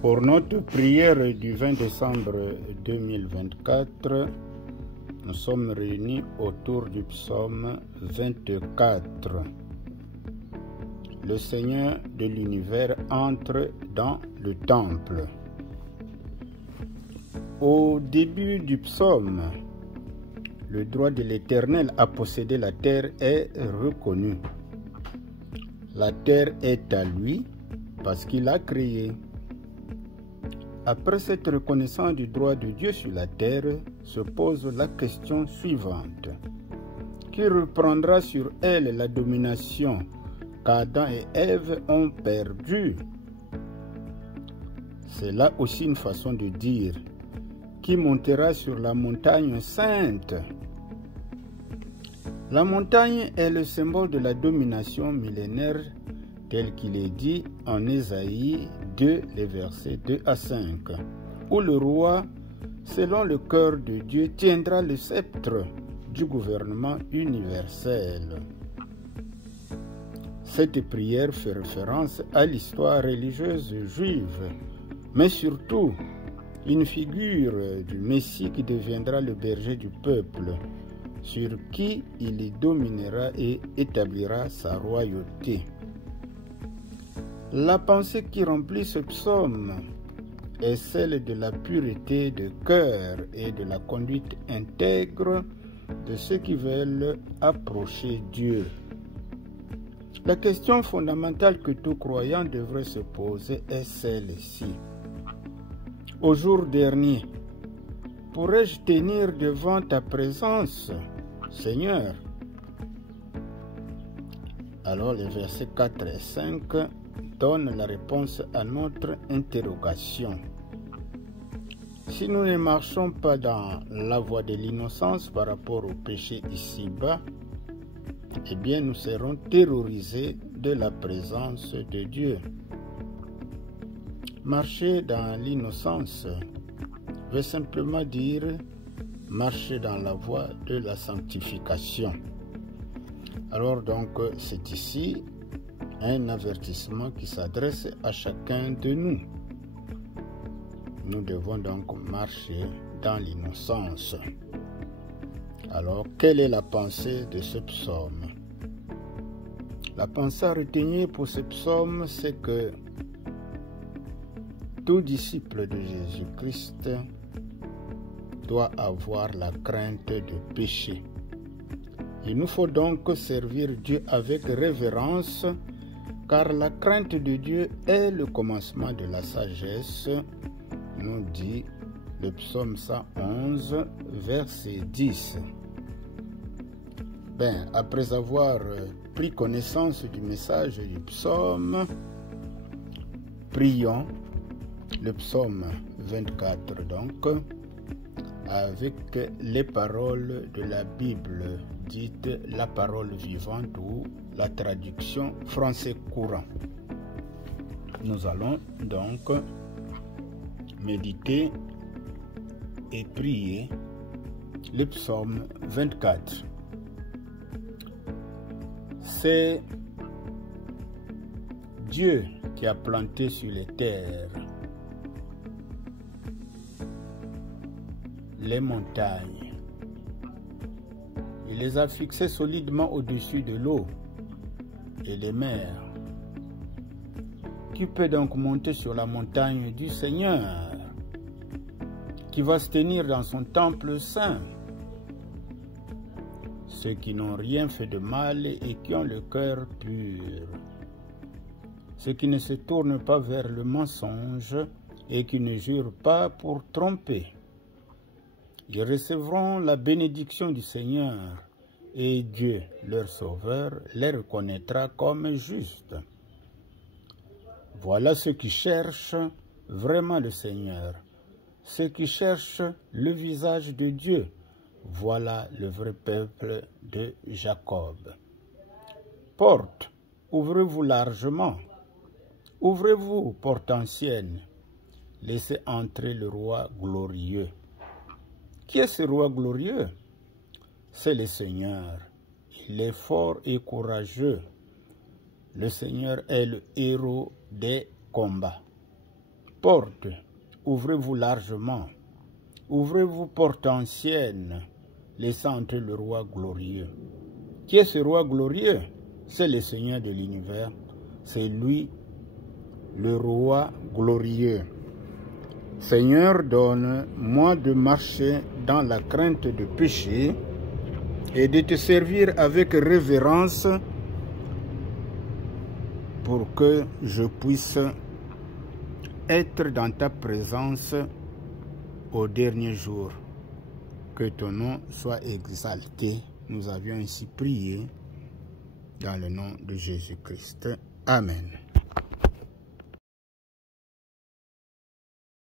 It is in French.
Pour notre prière du 20 décembre 2024, nous sommes réunis autour du psaume 24. Le Seigneur de l'univers entre dans le temple. Au début du psaume, le droit de l'Éternel à posséder la terre est reconnu. La terre est à lui parce qu'il l'a créée. Après cette reconnaissance du droit de Dieu sur la terre, se pose la question suivante. Qui reprendra sur elle la domination qu'Adam et Ève ont perdue? C'est là aussi une façon de dire. Qui montera sur la montagne sainte? La montagne est le symbole de la domination millénaire tel qu'il est dit en Ésaïe 2, les versets 2 à 5, où le roi, selon le cœur de Dieu, tiendra le sceptre du gouvernement universel. Cette prière fait référence à l'histoire religieuse juive, mais surtout une figure du Messie qui deviendra le berger du peuple, sur qui il y dominera et établira sa royauté. La pensée qui remplit ce psaume est celle de la pureté de cœur et de la conduite intègre de ceux qui veulent approcher Dieu. La question fondamentale que tout croyant devrait se poser est celle-ci. Au jour dernier, pourrais-je tenir devant ta présence, Seigneur? Alors les versets 4 et 5 donnent la réponse à notre interrogation. Si nous ne marchons pas dans la voie de l'innocence par rapport au péché ici-bas, eh bien nous serons terrorisés de la présence de Dieu. Marcher dans l'innocence veut simplement dire marcher dans la voie de la sanctification. Alors donc c'est ici un avertissement qui s'adresse à chacun de nous. Nous devons donc marcher dans l'innocence. Alors, quelle est la pensée de ce psaume? La pensée à retenir pour ce psaume, c'est que tout disciple de Jésus-Christ doit avoir la crainte de péché. Il nous faut donc servir Dieu avec révérence, car la crainte de Dieu est le commencement de la sagesse, nous dit le psaume 111, verset 10. Après avoir pris connaissance du message du psaume, prions le psaume 24 donc, avec les paroles de la Bible, dite la parole vivante ou la traduction français courant. Nous allons donc méditer et prier le psaume 24. C'est Dieu qui a planté sur les terres les montagnes. Il les a fixées solidement au-dessus de l'eau et les mers. Qui peut donc monter sur la montagne du Seigneur, qui va se tenir dans son temple saint? Ceux qui n'ont rien fait de mal et qui ont le cœur pur, ceux qui ne se tournent pas vers le mensonge et qui ne jurent pas pour tromper. Ils recevront la bénédiction du Seigneur et Dieu, leur Sauveur, les reconnaîtra comme justes. Voilà ceux qui cherchent vraiment le Seigneur, ceux qui cherchent le visage de Dieu. Voilà le vrai peuple de Jacob. Porte, ouvrez-vous largement. Ouvrez-vous, porte ancienne. Laissez entrer le roi glorieux. Qui est ce roi glorieux? C'est le Seigneur. Il est fort et courageux. Le Seigneur est le héros des combats. portes, ouvrez-vous largement. Ouvrez-vous portes anciennes, laissant entrer le roi glorieux. Qui est ce roi glorieux? C'est le Seigneur de l'univers. C'est lui, le roi glorieux. Seigneur, donne-moi de marcher dans la crainte de péché et de te servir avec révérence pour que je puisse être dans ta présence au dernier jour. Que ton nom soit exalté. Nous avions ainsi prié dans le nom de Jésus-Christ. Amen.